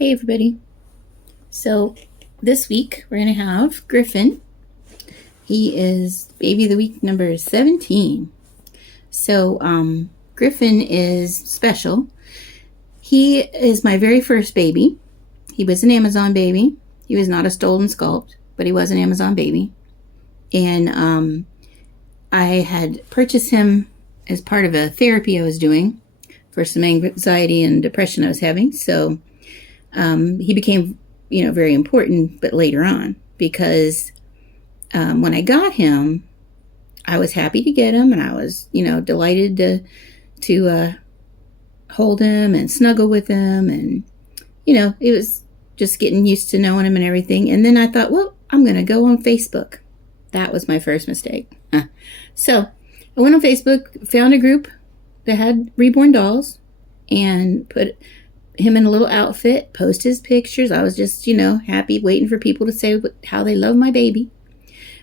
Hey everybody. So this week we're going to have Griffin. He is baby of the week number 17. So Griffin is special. He is my very first baby. He was an Amazon baby. He was not a stolen sculpt, but he was an Amazon baby. And I had purchased him as part of a therapy I was doing for some anxiety and depression I was having. So he became, very important, but later on, because when I got him, I was happy to get him, and I was, delighted to hold him and snuggle with him, and it was just getting used to knowing him and everything. And then I thought, well, I'm going to go on Facebook. That was my first mistake. So I went on Facebook, found a group that had reborn dolls, and put him in a little outfit, post his pictures. I was just, happy, waiting for people to say how they love my baby.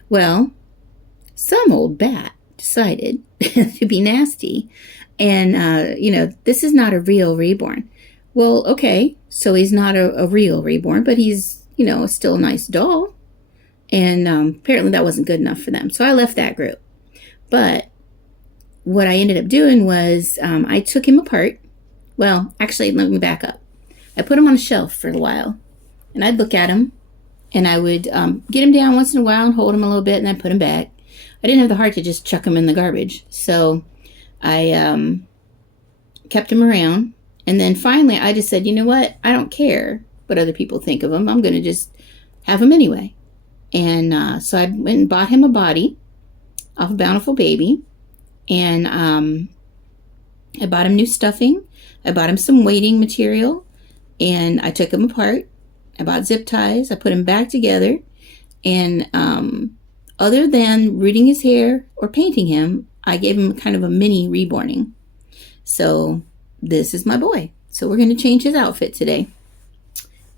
Well, some old bat decided to be nasty, and, this is not a real reborn. Well, okay, so he's not a real reborn, but he's, still a nice doll, and apparently that wasn't good enough for them, so I left that group. But what I ended up doing was I took him apart. Well, actually, let me back up. I put him on a shelf for a while, and I'd look at him, and I would get him down once in a while and hold him a little bit, and then put him back. I didn't have the heart to just chuck him in the garbage, so I kept him around, and then finally I just said, you know what? I don't care what other people think of him. I'm going to just have him anyway. And so I went and bought him a body off of Bountiful Baby, and I bought him new stuffing. I bought him some weighting material, and I took him apart. I bought zip ties. I put him back together, and other than rooting his hair or painting him, I gave him kind of a mini reborning. So this is my boy. So we're going to change his outfit today.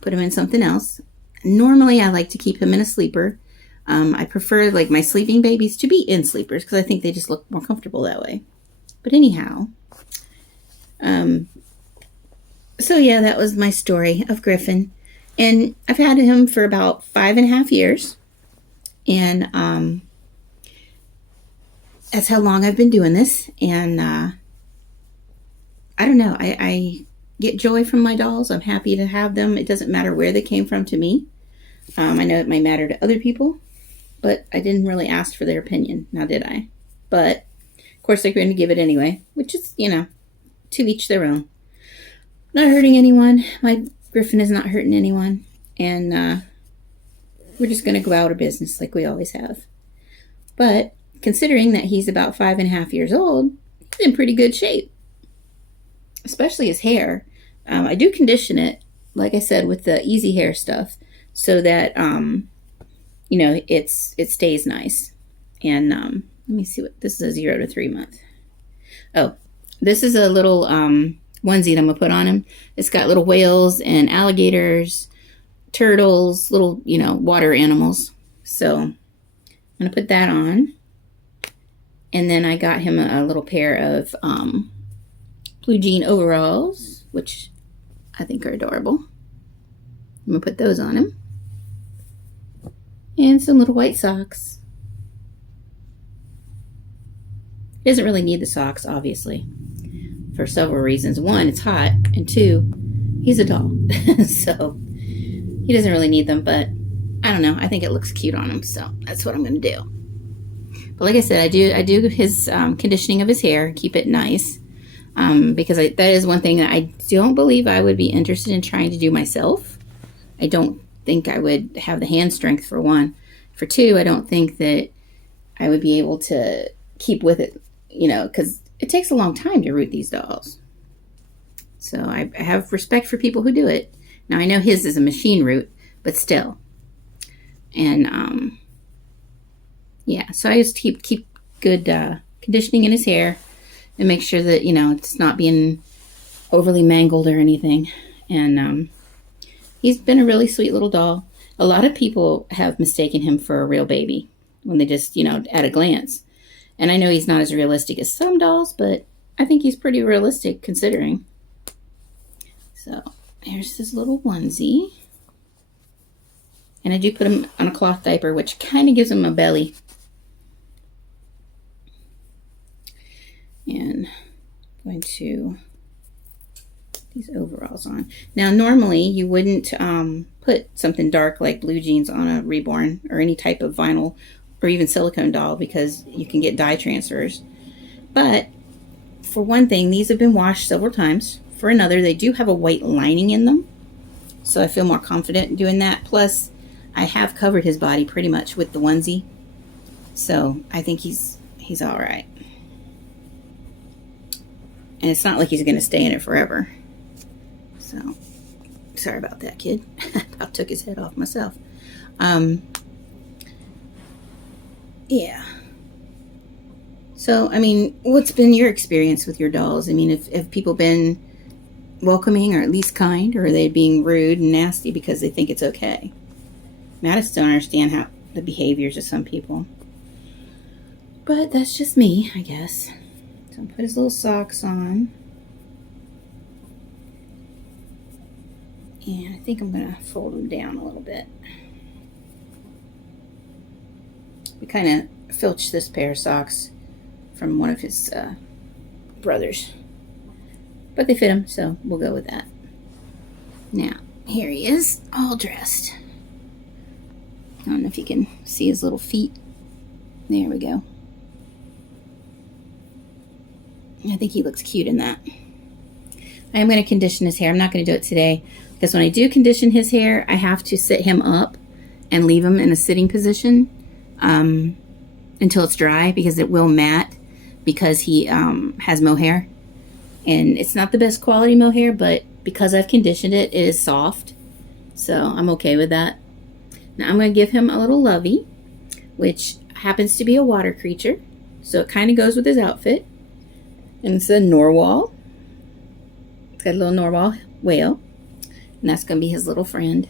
Put him in something else. Normally, I like to keep him in a sleeper. I prefer my sleeping babies to be in sleepers because I think they just look more comfortable that way. But anyhow, so yeah, that was my story of Griffin. And I've had him for about 5.5 years. And that's how long I've been doing this. And I don't know, I get joy from my dolls. I'm happy to have them. It doesn't matter where they came from to me. I know it might matter to other people, but I didn't really ask for their opinion, now did I? But, of course, they're going to give it anyway, which is, to each their own. Not hurting anyone. My Griffin is not hurting anyone. And we're just going to go out of business like we always have. But considering that he's about 5.5 years old, he's in pretty good shape. Especially his hair. I do condition it, like I said, with the easy hair stuff, so that, it stays nice. And let me see what, this is a 0 to 3 month. Oh, this is a little onesie that I'm going to put on him. It's got little whales and alligators, turtles, little, water animals. So I'm going to put that on. And then I got him a little pair of blue jean overalls, which I think are adorable. I'm going to put those on him. And some little white socks. He doesn't really need the socks, obviously, for several reasons. One, it's hot, and two, he's a doll. So he doesn't really need them, but I don't know. I think it looks cute on him, so that's what I'm going to do. But like I said, I do his conditioning of his hair, keep it nice, because that is one thing that I don't believe I would be interested in trying to do myself. I don't think I would have the hand strength, for one. For two, I don't think that I would be able to keep with it, because it takes a long time to root these dolls. So I have respect for people who do it. Now, I know his is a machine root, but still. And, yeah, so I just keep good conditioning in his hair and make sure that, it's not being overly mangled or anything. And he's been a really sweet little doll. A lot of people have mistaken him for a real baby when they just, at a glance. And I know he's not as realistic as some dolls, but I think he's pretty realistic considering. So There's his little onesie. And I do put him on a cloth diaper, which kind of gives him a belly. And I'm going to put these overalls on. Now, normally you wouldn't put something dark like blue jeans on a reborn or any type of vinyl or even silicone doll because you can get dye transfers. But for one thing, these have been washed several times. For another, they do have a white lining in them. So I feel more confident in doing that. Plus, I have covered his body pretty much with the onesie. So I think he's all right. And it's not like he's going to stay in it forever. So, sorry about that, kid. About took his head off myself. Yeah. So, I mean, what's been your experience with your dolls? I mean, have people been welcoming or at least kind, or are they being rude and nasty because they think it's okay? I mean, I just don't understand how the behaviors of some people. But that's just me, I guess. So I'll put his little socks on. And I think I'm going to fold them down a little bit. We kind of filched this pair of socks from one of his brothers. But they fit him, so we'll go with that. Now, here he is, all dressed. I don't know if you can see his little feet. There we go. I think he looks cute in that. I am going to condition his hair. I'm not going to do it today because when I do condition his hair, I have to sit him up and leave him in a sitting position until it's dry because it will mat because he has mohair. And it's not the best quality mohair, but because I've conditioned it, it is soft. So I'm okay with that. Now I'm going to give him a little lovey, which happens to be a water creature. So it kind of goes with his outfit. And it's a narwhal. It's got a little narwhal whale. And that's going to be his little friend.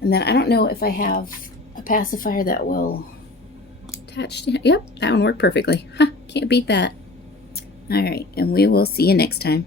And then I don't know if I have a pacifier that will attach to him. Yep, that one worked perfectly. Huh, can't beat that. All right, and we will see you next time.